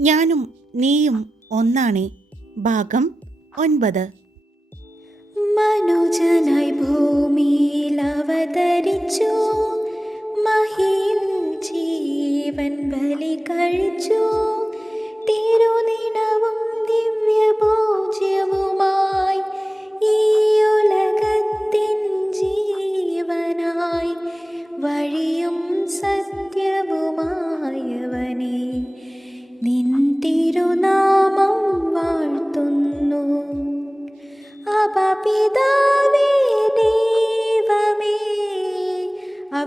ഞാനും നീയും ഒന്നാണേ. ഭാഗം ഒൻപത്. മനുജനായി ഭൂമിയിൽ അവതരിച്ചു. മഹിയിൽ ജീവൻ ബലി കഴിച്ചു.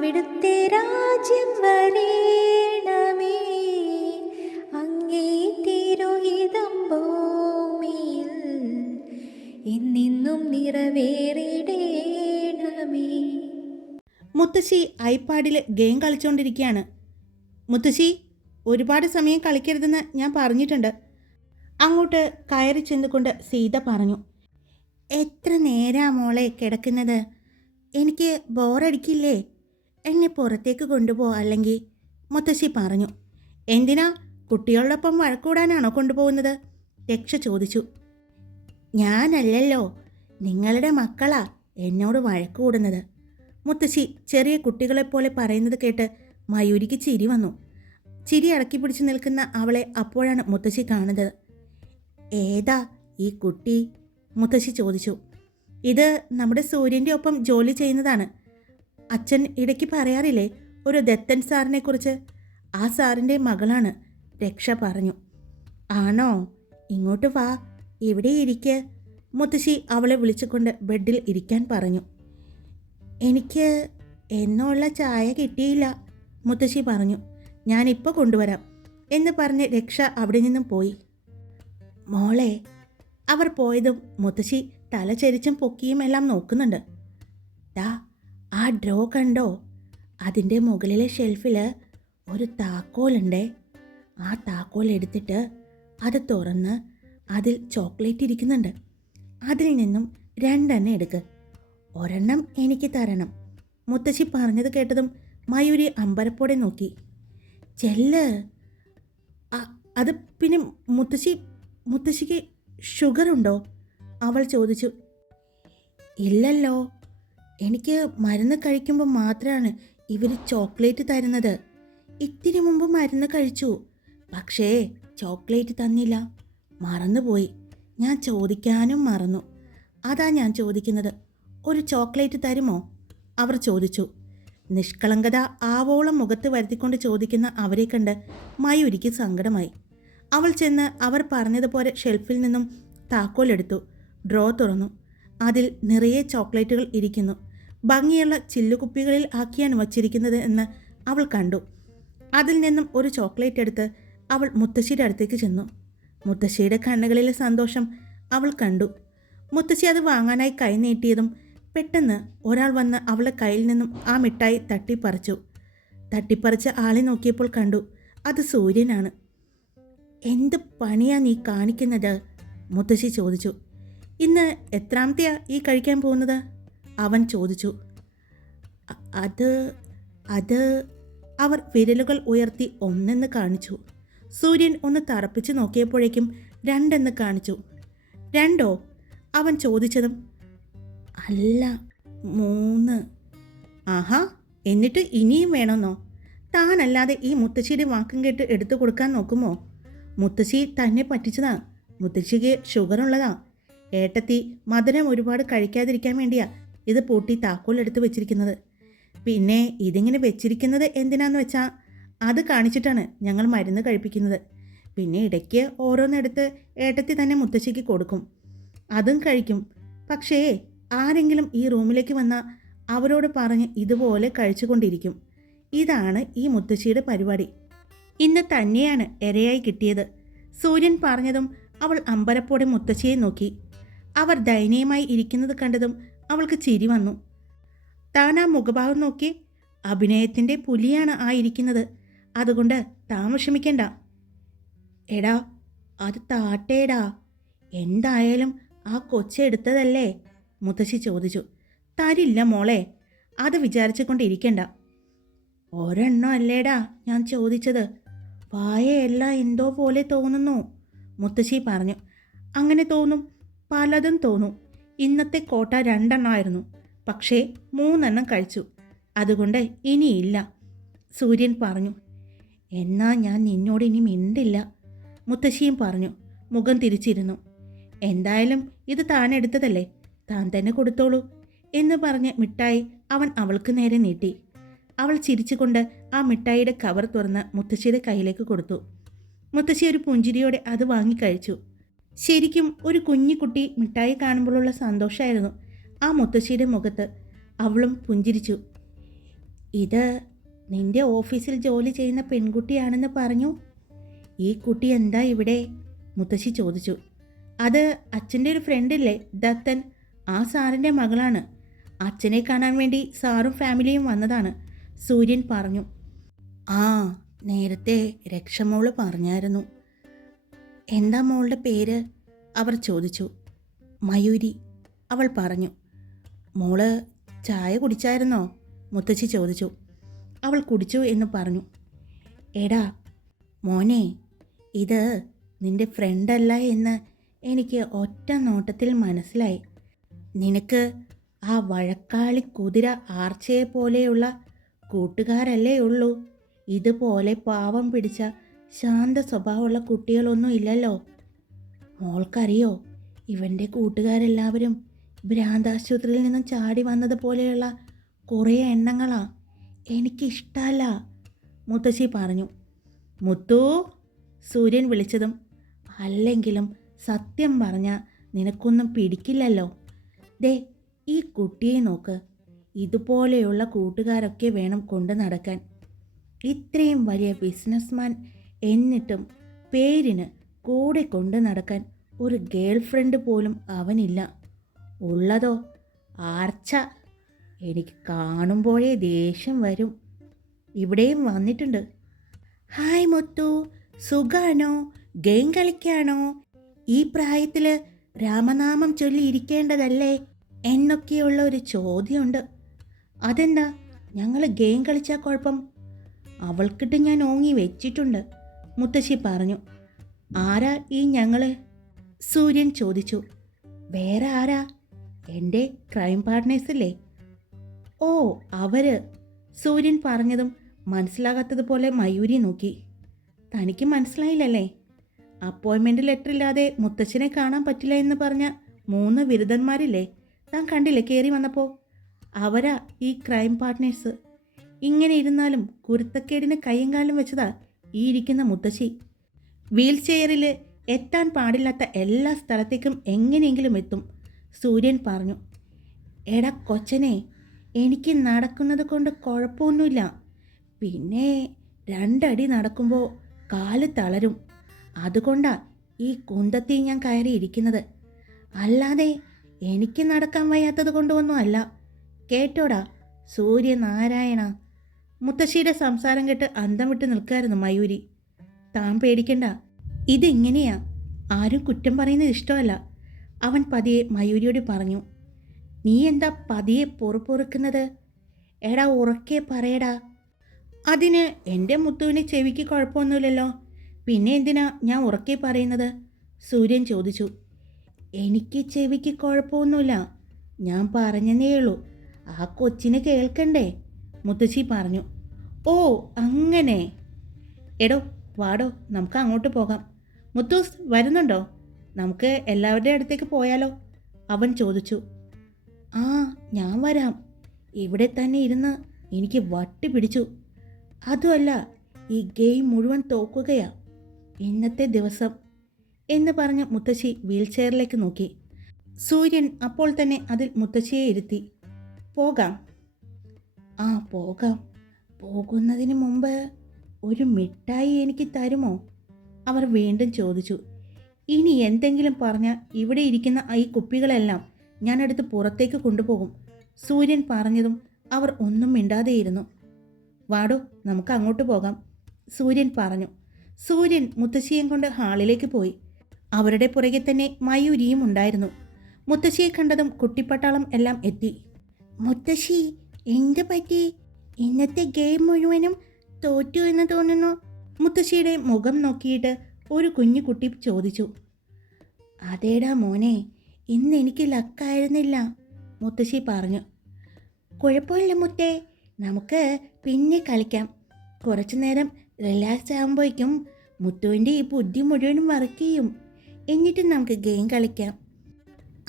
അവിടുത്തെ രാജ്യം വരേണമേ. അങ്ങേ തിരുഹിതം ഭൂമിയിൽ ഇന്നിന്നും നിറവേറിടേണമേ. മുത്തശ്ശി ഐപാഡിൽ ഗെയിം കളിച്ചുകൊണ്ടിരിക്കുകയാണ് മുത്തശ്ശി ഒരുപാട് സമയം കളിക്കരുതെന്ന് ഞാൻ പറഞ്ഞിട്ടുണ്ട്. അങ്ങോട്ട് കയറി ചെന്നുകൊണ്ട് സീത പറഞ്ഞു എത്ര നേരാ മോളെ കിടക്കുന്നത്? എനിക്ക് ബോറടിക്കില്ലേ? എന്നെ പുറത്തേക്ക് കൊണ്ടുപോ അല്ലെങ്കിൽ മുത്തശ്ശി പറഞ്ഞു എന്തിനാ കുട്ടികളോടൊപ്പം വഴക്കൂടാനാണോ കൊണ്ടുപോകുന്നത്? രക്ഷ ചോദിച്ചു ഞാനല്ലല്ലോ നിങ്ങളുടെ മക്കളാ എന്നോട് വഴക്കൂടുന്നത്. മുത്തശ്ശി ചെറിയ കുട്ടികളെപ്പോലെ പറയുന്നത് കേട്ട് മയൂരിക്ക് ചിരി വന്നു. ചിരി അടക്കി പിടിച്ചു നിൽക്കുന്ന അവളെ അപ്പോഴാണ് മുത്തശ്ശി കാണുന്നത്. ഏതാ ഈ കുട്ടി? മുത്തശ്ശി ചോദിച്ചു. ഇത് നമ്മുടെ സൂര്യന്റെ ഒപ്പം ജോലി ചെയ്യുന്നതാണ്. അച്ഛൻ ഇടയ്ക്ക് പറയാറില്ലേ ഒരു ദത്തൻ സാറിനെ കുറിച്ച്. ആ സാറിന്റെ മകളാണ് രക്ഷ പറഞ്ഞു. ആണോ? ഇങ്ങോട്ട് വാ ഇവിടെ ഇരിക്ക്. മുത്തശ്ശി അവളെ വിളിച്ചുകൊണ്ട് ബെഡിൽ ഇരിക്കാൻ പറഞ്ഞു. എനിക്ക് എന്നുള്ള ചായ കിട്ടിയില്ല മുത്തശ്ശി പറഞ്ഞു. ഞാനിപ്പോൾ കൊണ്ടുവരാം എന്ന് പറഞ്ഞ് രക്ഷ അവിടെ നിന്നും പോയി. മോളെ അവർ പോയതും മുത്തശ്ശി തലചരിച്ചും പൊക്കിയും എല്ലാം നോക്കുന്നുണ്ട്. ദാ ആ ഡ്രോ കണ്ടോ? അതിന്റെ മുകളിലെ ഷെൽഫിൽ ഒരു താക്കോലുണ്ടേ. ആ താക്കോൽ എടുത്തിട്ട് അത് തുറന്ന് അതിൽ ചോക്ലേറ്റ് ഇരിക്കുന്നുണ്ട്. അതിൽ നിന്നും രണ്ടെണ്ണം എടുക്ക്. ഒരെണ്ണം എനിക്ക് തരണം. മുത്തശ്ശി പറഞ്ഞത് കേട്ടതും മയൂരി അമ്പരപ്പോടെ നോക്കി. ചെല്ല്. അത് പിന്നെ മുത്തശ്ശി മുത്തശ്ശിക്ക് ഷുഗറുണ്ടോ? അവൾ ചോദിച്ചു. ഇല്ലല്ലോ. എനിക്ക് മരുന്ന് കഴിക്കുമ്പോൾ മാത്രമാണ് ഇവർ ചോക്ലേറ്റ് തരുന്നത്. ഇത്തിരി മുമ്പ് മരുന്ന് കഴിച്ചു. പക്ഷേ ചോക്ലേറ്റ് തന്നില്ല. മറന്നുപോയി. ഞാൻ ചോദിക്കാനും മറന്നു. അതാ ഞാൻ ചോദിക്കുന്നത്. ഒരു ചോക്ലേറ്റ് തരുമോ? അവർ ചോദിച്ചു. നിഷ്കളങ്കത ആവോളം മുഖത്ത് വരുത്തിക്കൊണ്ട് ചോദിക്കുന്ന അവരെ കണ്ട് മയൂരിക്ക് സങ്കടമായി. അവൾ ചെന്ന് അവർ പറഞ്ഞതുപോലെ ഷെൽഫിൽ നിന്നും താക്കോലെടുത്തു. ഡ്രോ തുറന്നു. അതിൽ നിറയെ ചോക്ലേറ്റുകൾ ഇരിക്കുന്നു. ഭംഗിയുള്ള ചില്ലുകുപ്പികളിൽ ആക്കിയാണ് വച്ചിരിക്കുന്നത് എന്ന് അവൾ കണ്ടു. അതിൽ നിന്നും ഒരു ചോക്ലേറ്റ് എടുത്ത് അവൾ മുത്തശ്ശിയുടെ അടുത്തേക്ക് ചെന്നു. മുത്തശ്ശിയുടെ കണ്ണുകളിലെ സന്തോഷം അവൾ കണ്ടു. മുത്തശ്ശി അത് വാങ്ങാനായി കൈ നീട്ടിയതും പെട്ടെന്ന് ഒരാൾ വന്ന് അവളുടെ കയ്യിൽ നിന്നും ആ മിഠായി തട്ടിപ്പറിച്ചു. തട്ടിപ്പറിച്ച ആളെ നോക്കിയപ്പോൾ കണ്ടു അത് സൂര്യനാണ്. എന്ത് പണിയാ നീ കാണിക്കുന്നത്? മുത്തശ്ശി ചോദിച്ചു. ഇന്ന് എത്രാമത്തെയാ ഈ കഴിക്കാൻ പോകുന്നത്? അവൻ ചോദിച്ചു. "അ- അത് അത് അവർ വിരലുകൾ ഉയർത്തി ഒന്നെന്ന് കാണിച്ചു. സൂര്യൻ ഒന്ന് തറപ്പിച്ച് നോക്കിയപ്പോഴേക്കും രണ്ടെന്ന് കാണിച്ചു. രണ്ടോ? അവൻ ചോദിച്ചതും അല്ല മൂന്ന്. ആഹാ എന്നിട്ട് ഇനിയും വേണമെന്നോ? താനല്ലാതെ ഈ മുത്തശ്ശിയുടെ വാക്കും കേട്ട് എടുത്തു കൊടുക്കാൻ നോക്കുമോ? മുത്തശ്ശി തന്നെ പറ്റിച്ചതാ. മുത്തശ്ശിക്ക് ഷുഗർ ഉള്ളതാ ഏട്ടത്തി മധുരം ഒരുപാട് കഴിക്കാതിരിക്കാൻ വേണ്ടിയാ ഇത് പൂട്ടി താക്കോലെടുത്ത് വെച്ചിരിക്കുന്നത്. പിന്നെ ഇതിങ്ങനെ വെച്ചിരിക്കുന്നത് എന്തിനാന്ന് വെച്ചാൽ അത് കാണിച്ചിട്ടാണ് ഞങ്ങൾ മരുന്ന് കഴിപ്പിക്കുന്നത്. പിന്നെ ഇടയ്ക്ക് ഓരോന്നെടുത്ത് ഏട്ടത്തി തന്നെ മുത്തശ്ശിക്ക് കൊടുക്കും. അതും കഴിക്കും. പക്ഷേ ആരെങ്കിലും ഈ റൂമിലേക്ക് വന്നാൽ അവരോട് പറഞ്ഞ് ഇതുപോലെ കഴിച്ചുകൊണ്ടിരിക്കും. ഇതാണ് ഈ മുത്തശ്ശിയുടെ പരിപാടി. ഇന്ന് തന്നെയാണ് ഇരയായി കിട്ടിയത്. സൂര്യൻ പറഞ്ഞതും അവൾ അമ്പരപ്പോടെ മുത്തശ്ശിയെ നോക്കി. അവർ ദയനീയമായി ഇരിക്കുന്നത് കണ്ടതും അവൾക്ക് ചിരി വന്നു. താൻ ആ മുഖഭാവം നോക്കി അഭിനയത്തിന്റെ പുലിയാണ് ആ ഇരിക്കുന്നത്. അതുകൊണ്ട് താൻ വിഷമിക്കണ്ട. എടാ അത് താട്ടേടാ. എന്തായാലും ആ കൊച്ചെടുത്തതല്ലേ മുത്തശ്ശി ചോദിച്ചു. തരില്ല മോളെ അത് വിചാരിച്ചു കൊണ്ടിരിക്കണ്ട ഒരെണ്ണം അല്ലേടാ ഞാൻ ചോദിച്ചത്. വായയല്ല എന്തോ പോലെ തോന്നുന്നു മുത്തശ്ശി പറഞ്ഞു. അങ്ങനെ തോന്നും പലതും തോന്നും. ഇന്നത്തെ കോട്ട രണ്ടെണ്ണമായിരുന്നു പക്ഷേ മൂന്നെണ്ണം കഴിച്ചു. അതുകൊണ്ട് ഇനിയില്ല. സൂര്യൻ പറഞ്ഞു എന്നാ ഞാൻ നിന്നോട് ഇനി മിണ്ടില്ല. മുത്തശ്ശിയും പറഞ്ഞു മുഖം തിരിച്ചിരുന്നു എന്തായാലും ഇത് താൻ എടുത്തതല്ലേ? താൻ തന്നെ കൊടുത്തോളൂ. എന്ന് പറഞ്ഞ് മിഠായി അവൻ അവൾക്ക് നേരെ നീട്ടി. അവൾ ചിരിച്ചുകൊണ്ട് ആ മിഠായിയുടെ കവർ തുറന്ന് മുത്തശ്ശിയുടെ കയ്യിലേക്ക് കൊടുത്തു. മുത്തശ്ശി ഒരു പുഞ്ചിരിയോടെ അത് വാങ്ങി കഴിച്ചു. ശരിക്കും ഒരു കുഞ്ഞിക്കുട്ടി മിഠായി കാണുമ്പോഴുള്ള സന്തോഷമായിരുന്നു ആ മുത്തശ്ശിയുടെ മുഖത്ത് അവളും പുഞ്ചിരിച്ചു. ഇത് നിന്റെ ഓഫീസിൽ ജോലി ചെയ്യുന്ന പെൺകുട്ടിയാണെന്ന് പറഞ്ഞു. ഈ കുട്ടി എന്താ ഇവിടെ? മുത്തശ്ശി ചോദിച്ചു. അത് അച്ഛന്റെ ഒരു ഫ്രണ്ടില്ലേ ദത്തൻ. ആ സാറിന്റെ മകളാണ്. അച്ഛനെ കാണാൻ വേണ്ടി സാറും ഫാമിലിയും വന്നതാണ് സൂര്യൻ പറഞ്ഞു. ആ നേരത്തെ രക്ഷമോൾ പറഞ്ഞായിരുന്നു. എന്താ മോളുടെ പേര്? അവർ ചോദിച്ചു. മയൂരി അവൾ പറഞ്ഞു. മോൾ ചായ കുടിച്ചായിരുന്നോ? മുത്തശ്ശി ചോദിച്ചു. അവൾ കുടിച്ചു എന്ന് പറഞ്ഞു. എടാ മോനെ ഇത് നിന്റെ ഫ്രണ്ടല്ല എന്ന് എനിക്ക് ഒറ്റ നോട്ടത്തിൽ മനസ്സിലായി. നിനക്ക് ആ വഴക്കാളി കുതിര ആർച്ചയെ പോലെയുള്ള കൂട്ടുകാരല്ലേ ഉള്ളൂ? ഇതുപോലെ പാവം പിടിച്ച ശാന്ത സ്വഭാവമുള്ള കുട്ടികളൊന്നും ഇല്ലല്ലോ. മോൾക്കറിയോ ഇവന്റെ കൂട്ടുകാരെല്ലാവരും ഭ്രാന്താശുപത്രിയിൽ നിന്നും ചാടി വന്നതുപോലെയുള്ള കുറേ എണ്ണങ്ങളാ. എനിക്കിഷ്ടല്ല മുത്തശ്ശി പറഞ്ഞു. മുത്തു സൂര്യൻ വിളിച്ചതും അല്ലെങ്കിലും സത്യം പറഞ്ഞ നിനക്കൊന്നും പിടിക്കില്ലല്ലോ. ദേ ഈ കുട്ടിയെ നോക്ക്. ഇതുപോലെയുള്ള കൂട്ടുകാരൊക്കെ വേണം കൊണ്ടു നടക്കാൻ. ഇത്രയും വലിയ ബിസിനസ്മാൻ എന്നിട്ടും പേരിന് കൂടെ കൊണ്ടു നടക്കാൻ ഒരു ഗേൾ ഫ്രണ്ട് പോലും അവനില്ല. ഉള്ളതോ? ആർച്ച? എനിക്ക് കാണുമ്പോഴേ ദേഷ്യം വരും. ഇവിടെയും വന്നിട്ടുണ്ട്. ഹായ് മുത്തു. സുഖാണോ? ഗെയിം കളിക്കാണോ? ഈ പ്രായത്തിൽ രാമനാമം ചൊല്ലിയിരിക്കേണ്ടതല്ലേ എന്നൊക്കെയുള്ള ഒരു ചോദ്യമുണ്ട്. അതെന്താ? ഞങ്ങൾ ഗെയിം കളിച്ചാൽ കുഴപ്പം? അവൾക്കിട്ട് ഞാൻ ഓങ്ങി വെച്ചിട്ടുണ്ട്. മുത്തശ്ശി പറഞ്ഞു ആരാ ഈ ഞങ്ങൾ? സൂര്യൻ ചോദിച്ചു വേറെ ആരാ? എന്റെ ക്രൈം പാർട്ട്നേഴ്സല്ലേ ഓ അവർ സൂര്യൻ പറഞ്ഞതും മനസ്സിലാകാത്തതുപോലെ മയൂരി നോക്കി തനിക്ക് മനസ്സിലായില്ലല്ലേ? അപ്പോയിൻമെന്റ് ലെറ്റർ ഇല്ലാതെ മുത്തച്ഛനെ കാണാൻ പറ്റില്ല എന്ന് പറഞ്ഞ മൂന്ന് ബിരുദന്മാരില്ലേ താൻ കണ്ടില്ലേ കയറി വന്നപ്പോൾ അവരാ ഈ ക്രൈം പാർട്ട്നേഴ്സ് ഇങ്ങനെ ഇരുന്നാലും കുരുത്തക്കേടിന് കയ്യും കാലും വെച്ചതാ ഈ ഇരിക്കുന്ന മുത്തശ്ശി. വീൽ ചെയറിൽ എത്താൻ പാടില്ലാത്ത എല്ലാ സ്ഥലത്തേക്കും എങ്ങനെയെങ്കിലും എത്തും സൂര്യൻ പറഞ്ഞു. എട കൊച്ചനെ എനിക്ക് നടക്കുന്നത് കൊണ്ട് കുഴപ്പമൊന്നുമില്ല. പിന്നെ രണ്ടടി നടക്കുമ്പോൾ കാൽ തളരും. അതുകൊണ്ടാ ഈ കുന്തത്തിൽ ഞാൻ കയറിയിരിക്കുന്നത് അല്ലാതെ എനിക്ക് നടക്കാൻ വയ്യാത്തത് കൊണ്ടൊന്നും അല്ല. കേട്ടോടാ സൂര്യനാരായണ. മുത്തശ്ശിയുടെ സംസാരം കേട്ട് അന്തം വിട്ട് നിൽക്കായിരുന്നു മയൂരി. താൻ പേടിക്കണ്ട. ഇതെങ്ങനെയാ? ആരും കുറ്റം പറയുന്നത് ഇഷ്ടമല്ല. അവൻ പതിയെ മയൂരിയോട് പറഞ്ഞു നീ എന്താ പതിയെ പൊറുപ്പൊറുക്കുന്നത് എടാ ഉറക്കെ പറയടാ. അതിന് എന്റെ മുത്തുവിന് ചെവിക്ക് കുഴപ്പമൊന്നുമില്ലല്ലോ. പിന്നെ എന്തിനാ ഞാൻ ഉറക്കെ പറയുന്നത്? സൂര്യൻ ചോദിച്ചു എനിക്ക് ചെവിക്ക് കുഴപ്പമൊന്നുമില്ല. ഞാൻ പറഞ്ഞതേ ഉള്ളൂ. ആ കൊച്ചിനെ കേൾക്കണ്ടേ? മുത്തശ്ശി പറഞ്ഞു ഓ അങ്ങനെ. എടോ വാടോ നമുക്ക് അങ്ങോട്ട് പോകാം. മുത്തൂസ് വരുന്നുണ്ടോ? നമുക്ക് എല്ലാവരുടെ അടുത്തേക്ക് പോയാലോ? അവൻ ചോദിച്ചു. ആ ഞാൻ വരാം. ഇവിടെ തന്നെ ഇരുന്ന് എനിക്ക് വട്ടി പിടിച്ചു. അതുമല്ല ഈ ഗെയിം മുഴുവൻ തോക്കുകയാ. ഇന്നത്തെ ദിവസം. എന്ന് പറഞ്ഞ് മുത്തശ്ശി വീൽചെയറിലേക്ക് നോക്കി. സൂര്യൻ അപ്പോൾ തന്നെ അതിൽ മുത്തശ്ശിയെ ഇരുത്തി. പോകാം. ആ പോകാം. പോകുന്നതിന് മുമ്പ് ഒരു മിഠായി എനിക്ക് തരുമോ? അവർ വീണ്ടും ചോദിച്ചു. ഇനി എന്തെങ്കിലും പറഞ്ഞാൽ ഇവിടെ ഇരിക്കുന്ന ഈ കുപ്പികളെല്ലാം ഞാനെടുത്ത് പുറത്തേക്ക് കൊണ്ടുപോകും. സൂര്യൻ പറഞ്ഞതും അവർ ഒന്നും മിണ്ടാതെയിരുന്നു. വാടോ നമുക്ക് അങ്ങോട്ട് പോകാം സൂര്യൻ പറഞ്ഞു. സൂര്യൻ മുത്തശ്ശിയും കൊണ്ട് ഹാളിലേക്ക് പോയി. അവരുടെ പുറകെ തന്നെ മയൂരിയും ഉണ്ടായിരുന്നു. മുത്തശ്ശിയെ കണ്ടതും കുട്ടിപ്പട്ടാളം എല്ലാം എത്തി. മുത്തശ്ശി എന്ത് പറ്റി ഇന്നത്തെ ഗെയിം മുഴുവനും തോറ്റു എന്ന് തോന്നുന്നു. മുത്തശ്ശിയുടെ മുഖം നോക്കിയിട്ട് ഒരു കുഞ്ഞു കുട്ടി ചോദിച്ചു അതേടാ മോനെ ഇന്ന് എനിക്ക് ലക്കായിരുന്നില്ല മുത്തശ്ശി പറഞ്ഞു കുഴപ്പമില്ല മുത്തേ നമുക്ക് പിന്നെ കളിക്കാം. കുറച്ചു നേരം റിലാക്സ് ആകുമ്പോഴേക്കും മുത്തുവിന്റെ ഈ ബുദ്ധി മുഴുവനും വർക്ക് ചെയ്യും. എന്നിട്ട് നമുക്ക് ഗെയിം കളിക്കാം.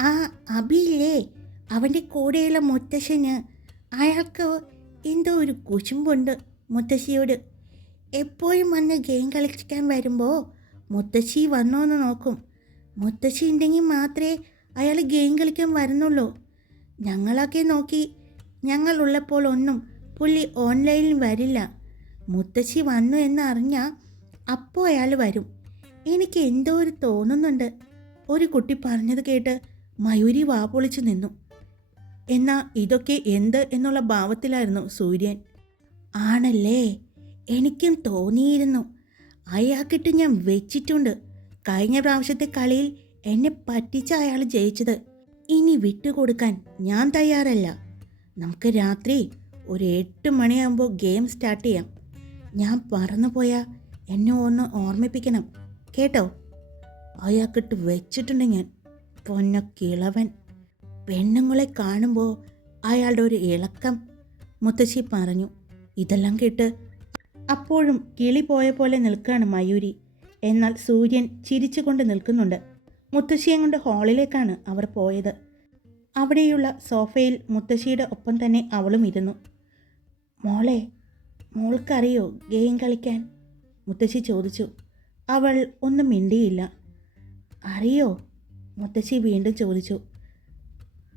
ആ അബിയില്ലേ അവന്റെ കൂടെയുള്ള മുത്തശ്ശന്. അയാൾക്ക് എന്തോ ഒരു കുശുമ്പുണ്ട് മുത്തശ്ശിയോട്. എപ്പോഴും വന്ന് ഗെയിം കളിക്കാൻ വരുമ്പോൾ മുത്തശ്ശി വന്നോന്ന് നോക്കും. മുത്തശ്ശി ഉണ്ടെങ്കിൽ മാത്രമേ അയാൾ ഗെയിം കളിക്കാൻ വരുന്നുള്ളൂ. ഞങ്ങളൊക്കെ നോക്കി ഞങ്ങളുള്ളപ്പോൾ ഒന്നും പുള്ളി ഓൺലൈനിൽ വരില്ല. മുത്തശ്ശി വന്നു എന്ന് അറിഞ്ഞാൽ അപ്പോൾ അയാൾ വരും. എനിക്ക് എന്തോ ഒരു തോന്നുന്നുണ്ട്. ഒരു കുട്ടി പറഞ്ഞത് കേട്ട് മയൂരി വാ പൊളിച്ചു നിന്നു. എന്നാ ഇതൊക്കെ എന്ത് എന്നുള്ള ഭാവത്തിലായിരുന്നു സൂര്യൻ. ആണല്ലേ? എനിക്കും തോന്നിയിരുന്നു. അയാൾക്കിട്ട് ഞാൻ വെച്ചിട്ടുണ്ട്. കഴിഞ്ഞ പ്രാവശ്യത്തെ കളിയിൽ എന്നെ പറ്റിച്ച അയാൾ ജയിച്ചത്. ഇനി വിട്ടുകൊടുക്കാൻ ഞാൻ തയ്യാറല്ല. നമുക്ക് രാത്രി ഒരു എട്ട് മണിയാകുമ്പോൾ ഗെയിം സ്റ്റാർട്ട് ചെയ്യാം. ഞാൻ പറന്നുപോയാൽ എന്നെ ഒന്ന് ഓർമ്മിപ്പിക്കണം. കേട്ടോ? അയാൾക്കിട്ട് വെച്ചിട്ടുണ്ട് ഞാൻ. പൊന്ന കിളവൻ. പെണ്ണുങ്ങളെ കാണുമ്പോൾ അയാളുടെ ഒരു ഇളക്കം. മുത്തശ്ശി പറഞ്ഞു ഇതെല്ലാം കേട്ട് അപ്പോഴും കിളി പോയ പോലെ നിൽക്കുകയാണ് മയൂരി. എന്നാൽ സൂര്യൻ ചിരിച്ചുകൊണ്ട് നിൽക്കുന്നുണ്ട്. മുത്തശ്ശിയെ കൊണ്ട് ഹാളിലേക്കാണ് അവർ പോയത്. അവിടെയുള്ള സോഫയിൽ മുത്തശ്ശിയുടെ ഒപ്പം തന്നെ അവളും ഇരുന്നു. മോളെ മോൾക്കറിയോ ഗെയിം കളിക്കാൻ? മുത്തശ്ശി ചോദിച്ചു. അവൾ ഒന്നും മിണ്ടിയില്ല. അറിയോ? മുത്തശ്ശി വീണ്ടും ചോദിച്ചു.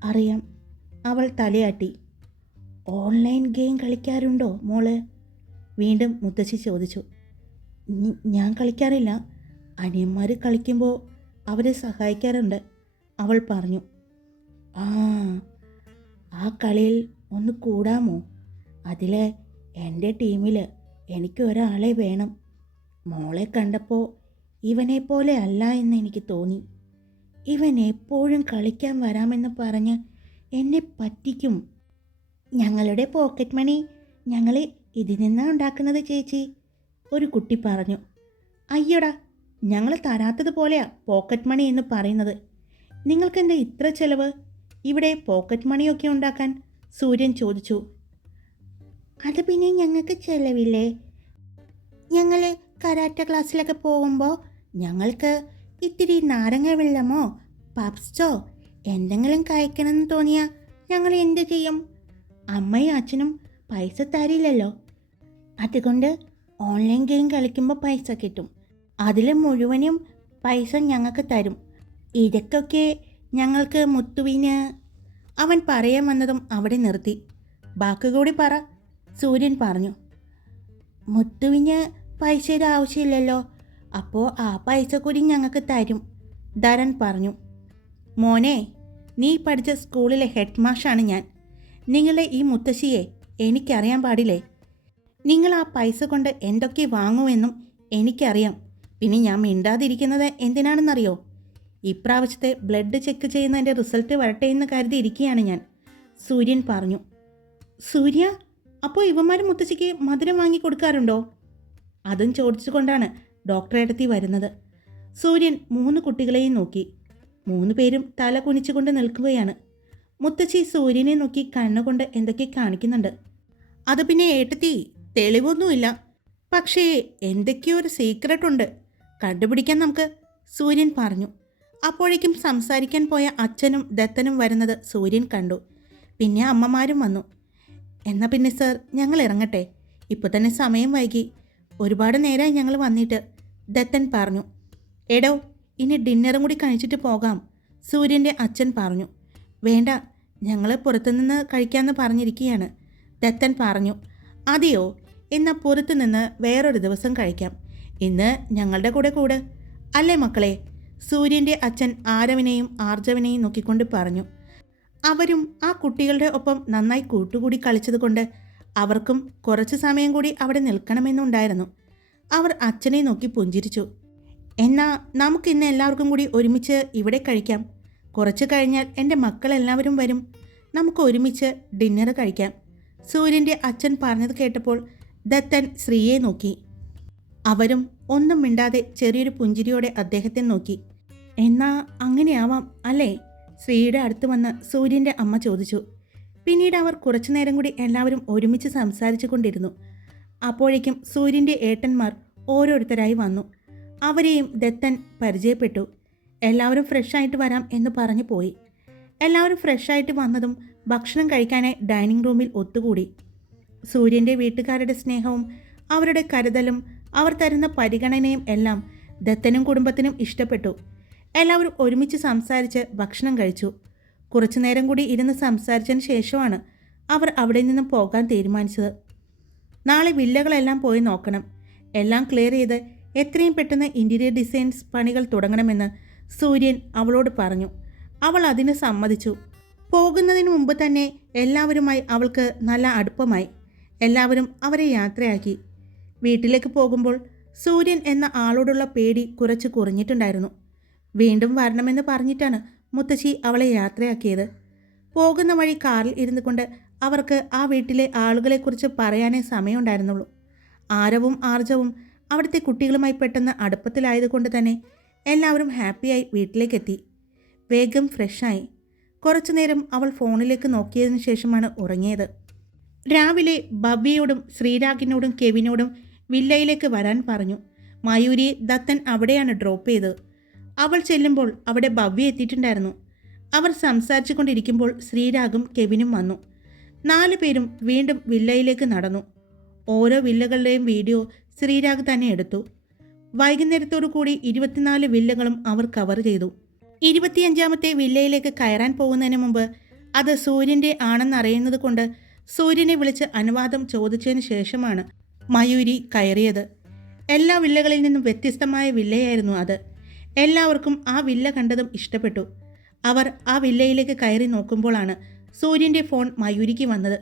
അറിയാം. അവൾ തലയാട്ടി. ഓൺലൈൻ ഗെയിം കളിക്കാറുണ്ടോ മോൾ? വീണ്ടും മുത്തശ്ശി ചോദിച്ചു. ഞാൻ കളിക്കാറില്ല. അനിയന്മാർ കളിക്കുമ്പോൾ അവരെ സഹായിക്കാറുണ്ട് അവൾ പറഞ്ഞു. ആ ആ കളിയിൽ ഒന്ന് കൂടാമോ? അതിൽ എന്റെ ടീമിൽ എനിക്ക് ഒരാളെ വേണം. മോളെ കണ്ടപ്പോൾ ഇവനെ പോലെ അല്ല എന്ന് എനിക്ക് തോന്നി. ഇവൻ എപ്പോഴും കളിക്കാൻ വരാമെന്ന് പറഞ്ഞ് എന്നെ പറ്റിക്കും. ഞങ്ങളുടെ പോക്കറ്റ് മണി ഞങ്ങൾ ഇതിൽ നിന്നാണ് ഉണ്ടാക്കുന്നത് ചേച്ചി. ഒരു കുട്ടി പറഞ്ഞു അയ്യടാ ഞങ്ങൾ തരാത്തത് പോലെയാ പോക്കറ്റ് മണി എന്ന് പറയുന്നത്. നിങ്ങൾക്കെന്താ ഇത്ര ചെലവ്? ഇവിടെ പോക്കറ്റ് മണിയൊക്കെ ഉണ്ടാക്കാൻ? സൂര്യൻ ചോദിച്ചു. അത് പിന്നെ ഞങ്ങൾക്ക് ചെലവില്ലേ? ഞങ്ങൾ കരാറ്റ ക്ലാസ്സിലൊക്കെ പോകുമ്പോൾ ഞങ്ങൾക്ക് ഇത്തിരി നാരങ്ങ വെള്ളമോ? പപ്സോ? എന്തെങ്കിലും കഴിക്കണമെന്ന് തോന്നിയാൽ ഞങ്ങൾ എന്ത് ചെയ്യും? അമ്മയും അച്ഛനും പൈസ തരില്ലല്ലോ. അതുകൊണ്ട് ഓൺലൈൻ ഗെയിം കളിക്കുമ്പോൾ പൈസ കിട്ടും. അതിൽ മുഴുവനും പൈസ ഞങ്ങൾക്ക് തരും. ഇതൊക്കെ ഞങ്ങൾക്ക് മുത്തുവിന്. അവൻ പറയാൻ വന്നതും അവിടെ നിർത്തി. ബാക്കി കൂടി പറ സൂര്യൻ പറഞ്ഞു. മുത്തുവിന് പൈസയുടെ ആവശ്യമില്ലല്ലോ. അപ്പോൾ ആ പൈസ കൂടി ഞങ്ങൾക്ക് തരും ധരൻ പറഞ്ഞു. മോനെ നീ പഠിച്ച സ്കൂളിലെ ഹെഡ് മാഷാണ് ഞാൻ. നിങ്ങളെ ഈ മുത്തശ്ശിയെ എനിക്കറിയാൻ പാടില്ലേ? നിങ്ങൾ ആ പൈസ കൊണ്ട് എന്തൊക്കെ വാങ്ങുമെന്നും എനിക്കറിയാം. പിന്നെ ഞാൻ മിണ്ടാതിരിക്കുന്നത് എന്തിനാണെന്നറിയോ? ഇപ്രാവശ്യത്തെ ബ്ലഡ് ചെക്ക് ചെയ്യുന്നതിന്റെ റിസൾട്ട് വരട്ടെ എന്ന് കരുതിയിരിക്കുകയാണ് ഞാൻ. സൂര്യൻ പറഞ്ഞു. സൂര്യ അപ്പോൾ ഇവന്മാർ മുത്തശ്ശിക്ക് മധുരം വാങ്ങി കൊടുക്കാറുണ്ടോ? അതും ചോദിച്ചുകൊണ്ടാണ് ഡോക്ടറെ അടുത്തി വരുന്നത്. സൂര്യൻ മൂന്ന് കുട്ടികളെയും നോക്കി. മൂന്ന് പേരും തല കുനിച്ചുകൊണ്ട് നിൽക്കുകയാണ്. മുത്തച്ഛി സൂര്യനെ നോക്കി കണ്ണുകൊണ്ട് എന്തൊക്കെ കാണിക്കുന്നുണ്ട്. അത് പിന്നെ ഏട്ടത്തി തെളിവൊന്നുമില്ല. പക്ഷേ എന്തൊക്കെയോ ഒരു സീക്രട്ട് ഉണ്ട് കണ്ടുപിടിക്കാൻ നമുക്ക് സൂര്യൻ പറഞ്ഞു. അപ്പോഴേക്കും സംസാരിക്കാൻ പോയ അച്ഛനും ദത്തനും വരുന്നത് സൂര്യൻ കണ്ടു. പിന്നെ അമ്മമാരും വന്നു. എന്നാൽ പിന്നെ സർ ഞങ്ങൾ ഇറങ്ങട്ടെ. ഇപ്പോൾ തന്നെ സമയം വൈകി. ഒരുപാട് നേരമായി ഞങ്ങൾ വന്നിട്ട്. ദത്തൻ പറഞ്ഞു എടോ ഇനി ഡിന്നറും കൂടി കഴിച്ചിട്ട് പോകാം സൂര്യന്റെ അച്ഛൻ പറഞ്ഞു. വേണ്ട ഞങ്ങൾ പുറത്തുനിന്ന് കഴിക്കാമെന്ന് പറഞ്ഞിരിക്കുകയാണ് ദത്തൻ പറഞ്ഞു. അതെയോ എന്നാൽ പുറത്തുനിന്ന് വേറൊരു ദിവസം കഴിക്കാം. ഇന്ന് ഞങ്ങളുടെ കൂടെ കൂട്. അല്ലേ മക്കളെ? സൂര്യന്റെ അച്ഛൻ ആരവിനെയും ആർജവിനെയും നോക്കിക്കൊണ്ട് പറഞ്ഞു. അവരും ആ കുട്ടികളുടെ ഒപ്പം നന്നായി കൂട്ടുകൂടി കളിച്ചതുകൊണ്ട് അവർക്കും കുറച്ച് സമയം കൂടി അവിടെ നിൽക്കണമെന്നുണ്ടായിരുന്നു. അവർ അച്ഛനെ നോക്കി പുഞ്ചിരിച്ചു. എന്നാ നമുക്ക് ഇന്ന് എല്ലാവർക്കും കൂടി ഒരുമിച്ച് ഇവിടെ കഴിക്കാം. കുറച്ച് കഴിഞ്ഞാൽ എന്റെ മക്കളെല്ലാവരും വരും. നമുക്ക് ഒരുമിച്ച് ഡിന്നർ കഴിക്കാം. സൂര്യന്റെ അച്ഛൻ പറഞ്ഞത് കേട്ടപ്പോൾ ദത്തൻ ശ്രീയെ നോക്കി. അവരും ഒന്നും മിണ്ടാതെ ചെറിയൊരു പുഞ്ചിരിയോടെ അദ്ദേഹത്തെ നോക്കി. എന്നാ അങ്ങനെയാവാം അല്ലേ? ശ്രീയുടെ അടുത്ത് വന്ന് സൂര്യന്റെ അമ്മ ചോദിച്ചു. പിന്നീട് അവർ കുറച്ചു നേരം കൂടി എല്ലാവരും ഒരുമിച്ച് സംസാരിച്ചു കൊണ്ടിരുന്നു. അപ്പോഴേക്കും സൂര്യന്റെ ഏട്ടന്മാർ ഓരോരുത്തരായി വന്നു. അവരെയും ദത്തൻ പരിചയപ്പെട്ടു. എല്ലാവരും ഫ്രഷായിട്ട് വരാം എന്ന് പറഞ്ഞു പോയി. എല്ലാവരും ഫ്രഷായിട്ട് വന്നതും ഭക്ഷണം കഴിക്കാനായി ഡൈനിങ് റൂമിൽ ഒത്തുകൂടി. സൂര്യന്റെ വീട്ടുകാരുടെ സ്നേഹവും അവരുടെ കരുതലും അവർ തരുന്ന പരിഗണനയും എല്ലാം ദത്തനും കുടുംബത്തിനും ഇഷ്ടപ്പെട്ടു. എല്ലാവരും ഒരുമിച്ച് സംസാരിച്ച് ഭക്ഷണം കഴിച്ചു. കുറച്ചു നേരം കൂടി ഇരുന്ന് സംസാരിച്ചതിന് ശേഷമാണ് അവർ അവിടെ നിന്നും പോകാൻ തീരുമാനിച്ചത്. നാളെ വില്ലകളെല്ലാം പോയി നോക്കണം. എല്ലാം ക്ലിയർ ചെയ്ത് എത്രയും പെട്ടെന്ന് ഇന്റീരിയർ ഡിസൈൻസ് പണികൾ തുടങ്ങണമെന്ന് സൂര്യൻ അവളോട് പറഞ്ഞു. അവൾ അതിന് സമ്മതിച്ചു. പോകുന്നതിന് മുമ്പ് തന്നെ എല്ലാവരുമായി അവൾക്ക് നല്ല അടുപ്പമായി. എല്ലാവരും അവരെ യാത്രയാക്കി. വീട്ടിലേക്ക് പോകുമ്പോൾ സൂര്യൻ എന്ന ആളോടുള്ള പേടി കുറച്ച് കുറഞ്ഞിട്ടുണ്ടായിരുന്നു. വീണ്ടും വരണമെന്ന് പറഞ്ഞിട്ടാണ് മുത്തശ്ശി അവളെ യാത്രയാക്കിയത്. പോകുന്ന വഴി കാറിൽ ഇരുന്നു കൊണ്ട് അവർക്ക് ആ വീട്ടിലെ ആളുകളെക്കുറിച്ച് പറയാനേ സമയമുണ്ടായിരുന്നുള്ളൂ. ആരവും ആർജവും അവിടുത്തെ കുട്ടികളുമായി പെട്ടെന്ന് അടുപ്പത്തിലായതുകൊണ്ട് തന്നെ എല്ലാവരും ഹാപ്പിയായി വീട്ടിലേക്കെത്തി. വേഗം ഫ്രഷായി. കുറച്ചു നേരം അവൾ ഫോണിലേക്ക് നോക്കിയതിന് ശേഷമാണ് ഉറങ്ങിയത്. രാവിലെ ബബിയോടും ശ്രീരാഗിനോടും കെവിനോടും വില്ലയിലേക്ക് വരാൻ പറഞ്ഞു. മയൂരി ദത്തൻ അവിടെയാണ് ഡ്രോപ്പ് ചെയ്തത്. അവൾ ചെല്ലുമ്പോൾ അവിടെ ഭവ്യ എത്തിയിട്ടുണ്ടായിരുന്നു. അവർ സംസാരിച്ചു കൊണ്ടിരിക്കുമ്പോൾ ശ്രീരാഗും കെവിനും വന്നു. നാലു പേരും വീണ്ടും വില്ലയിലേക്ക് നടന്നു. ഓരോ വില്ലകളുടെയും വീഡിയോ ശ്രീരാഗ് തന്നെ എടുത്തു. വൈകുന്നേരത്തോടു കൂടി ഇരുപത്തിനാല് വില്ലകളും അവർ കവർ ചെയ്തു. ഇരുപത്തിയഞ്ചാമത്തെ വില്ലയിലേക്ക് കയറാൻ പോകുന്നതിന് മുമ്പ് അത് സൂര്യന്റെ ആണെന്നറിയുന്നത് കൊണ്ട് സൂര്യനെ വിളിച്ച് അനുവാദം ചോദിച്ചതിന് ശേഷമാണ് മയൂരി കയറിയത്. എല്ലാ വില്ലകളിൽ നിന്നും വ്യത്യസ്തമായ വില്ലയായിരുന്നു അത്. എല്ലാവർക്കും ആ വില്ല കണ്ടതും ഇഷ്ടപ്പെട്ടു. അവർ ആ വില്ലയിലേക്ക് കയറി നോക്കുമ്പോഴാണ് സൂര്യന്റെ ഫോൺ മയൂരിക്ക് വന്നത്.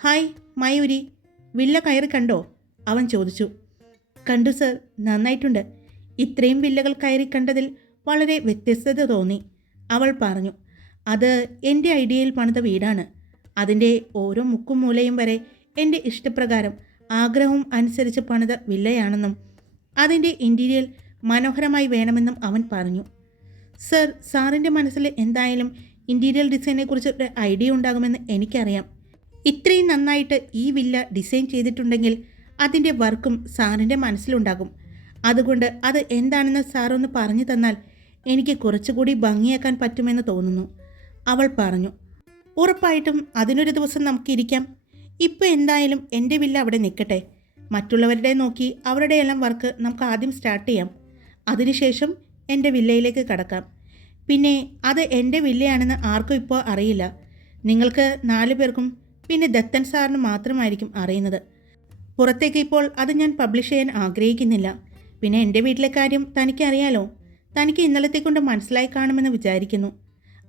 ഹായ് മയൂരി. വില്ല കയറി കണ്ടോ? അവൻ ചോദിച്ചു. കണ്ടു സർ. നന്നായിട്ടുണ്ട്. ഇത്രയും വില്ലകൾ കയറി കണ്ടതിൽ വളരെ വ്യത്യസ്തത തോന്നി അവൾ പറഞ്ഞു. അത് എന്റെ ഐഡിയയിൽ പണിത വീടാണ്. അതിന്റെ ഓരോ മുക്കും മൂലയും വരെ എന്റെ ഇഷ്ടപ്രകാരം ആഗ്രഹവും അനുസരിച്ച് പണിത വില്ലയാണെന്നും അതിന്റെ ഇന്റീരിയൽ മനോഹരമായി വേണമെന്നും അവൻ പറഞ്ഞു. സർ സാറിന്റെ മനസ്സിൽ എന്തായാലും ഇന്റീരിയൽ ഡിസൈനെക്കുറിച്ച് ഒരു ഐഡിയ ഉണ്ടാകുമെന്ന് എനിക്കറിയാം. ഇത്രയും നന്നായിട്ട് ഈ വില്ല ഡിസൈൻ ചെയ്തിട്ടുണ്ടെങ്കിൽ അതിന്റെ വർക്കും സാറിന്റെ മനസ്സിലുണ്ടാകും. അതുകൊണ്ട് അത് എന്താണെന്ന് സാറൊന്ന് പറഞ്ഞു തന്നാൽ എനിക്ക് കുറച്ചുകൂടി ഭംഗിയാക്കാൻ പറ്റുമെന്ന് തോന്നുന്നു. അവൾ പറഞ്ഞു ഉറപ്പായിട്ടും അതിനൊരു ദിവസം നമുക്കിരിക്കാം. ഇപ്പോൾ എന്തായാലും എന്റെ വില്ല അവിടെ നിൽക്കട്ടെ. മറ്റുള്ളവരുടെ നോക്കി അവരുടെയെല്ലാം വർക്ക് നമുക്ക് ആദ്യം സ്റ്റാർട്ട് ചെയ്യാം. അതിനുശേഷം എന്റെ വില്ലയിലേക്ക് കടക്കാം. പിന്നെ അത് എന്റെ വില്ലയാണെന്ന് ആർക്കും ഇപ്പോൾ അറിയില്ല. നിങ്ങൾക്ക് നാല് പേർക്കും പിന്നെ ദത്തൻ സാറിന് മാത്രമായിരിക്കും അറിയുന്നത്. പുറത്തേക്ക് ഇപ്പോൾ അത് ഞാൻ പബ്ലിഷ് ചെയ്യാൻ ആഗ്രഹിക്കുന്നില്ല. പിന്നെ എന്റെ വീട്ടിലെ കാര്യം തനിക്കറിയാലോ. തനിക്ക് ഇന്നലത്തെ കൊണ്ട് മനസ്സിലായി കാണുമെന്ന് വിചാരിക്കുന്നു.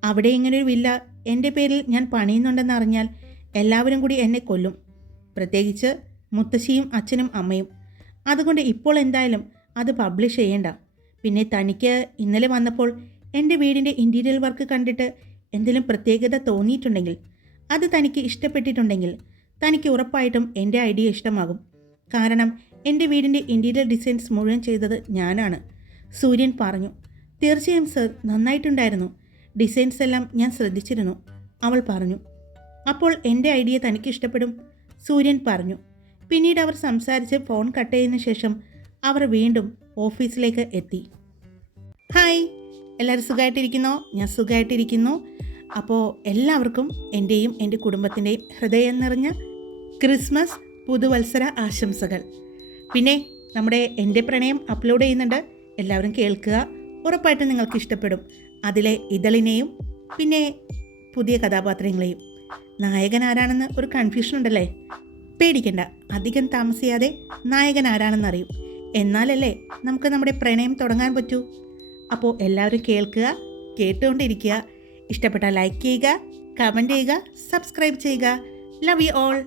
അവിടെ ഇങ്ങനൊരു വില്ല എന്റെ പേരിൽ ഞാൻ പണിയുന്നുണ്ടെന്ന് അറിഞ്ഞാൽ എല്ലാവരും കൂടി എന്നെ കൊല്ലും. പ്രത്യേകിച്ച് മുത്തശ്ശിയും അച്ഛനും അമ്മയും. അതുകൊണ്ട് ഇപ്പോൾ എന്തായാലും അത് പബ്ലിഷ് ചെയ്യേണ്ട. പിന്നെ തനിക്ക് ഇന്നലെ വന്നപ്പോൾ എന്റെ വീടിന്റെ ഇന്റീരിയൽ വർക്ക് കണ്ടിട്ട് എന്തെങ്കിലും പ്രത്യേകത തോന്നിയിട്ടുണ്ടെങ്കിൽ അത് തനിക്ക് ഇഷ്ടപ്പെട്ടിട്ടുണ്ടെങ്കിൽ തനിക്ക് ഉറപ്പായിട്ടും എന്റെ ഐഡിയ ഇഷ്ടമാകും. കാരണം എന്റെ വീടിന്റെ ഇന്റീരിയർ ഡിസൈൻസ് മുഴുവൻ ചെയ്തത് ഞാനാണ്. സൂര്യൻ പറഞ്ഞു തീർച്ചയായും സർ നന്നായിട്ടുണ്ടായിരുന്നു. ഡിസൈൻസ് എല്ലാം ഞാൻ ശ്രദ്ധിച്ചിരുന്നു അവൾ പറഞ്ഞു. അപ്പോൾ എന്റെ ഐഡിയ തനിക്ക് ഇഷ്ടപ്പെടും? സൂര്യൻ പറഞ്ഞു. പിന്നീട് അവർ സംസാരിച്ച് ഫോൺ കട്ട് ചെയ്തതിനു ശേഷം അവർ വീണ്ടും ഓഫീസിലേക്ക് എത്തി. ഹായ് എല്ലാവരും സുഖമായിട്ടിരിക്കുന്നോ ഞാൻ സുഖമായിട്ടിരിക്കുന്നു അപ്പോൾ എല്ലാവർക്കും എന്റെയും എന്റെ കുടുംബത്തിന്റെയും ഹൃദയം നിറഞ്ഞ ക്രിസ്മസ് പുതുവത്സര ആശംസകൾ. പിന്നെ നമ്മുടെ എന്റെ പ്രണയം അപ്ലോഡ് ചെയ്യുന്നുണ്ട്. എല്ലാവരും കേൾക്കുക. ഉറപ്പായിട്ടും നിങ്ങൾക്ക് ഇഷ്ടപ്പെടും. അതിലെ ഇതളിനെയും പിന്നെ പുതിയ കഥാപാത്രങ്ങളെയും. നായകൻ ആരാണെന്ന് ഒരു കൺഫ്യൂഷൻ ഉണ്ടല്ലേ? പേടിക്കണ്ട. അധികം താമസിയാതെ നായകൻ ആരാണെന്നറിയും എന്നാലല്ലേ നമുക്ക് നമ്മുടെ പ്രണയം തുടങ്ങാൻ പറ്റൂ? അപ്പോൾ എല്ലാവരും കേൾക്കുക കേട്ടുകൊണ്ടിരിക്കുക. ഇഷ്ടപ്പെട്ട ലൈക്ക് ചെയ്യുക കമന്റ് ചെയ്യുക സബ്സ്ക്രൈബ് ചെയ്യുക. Love you all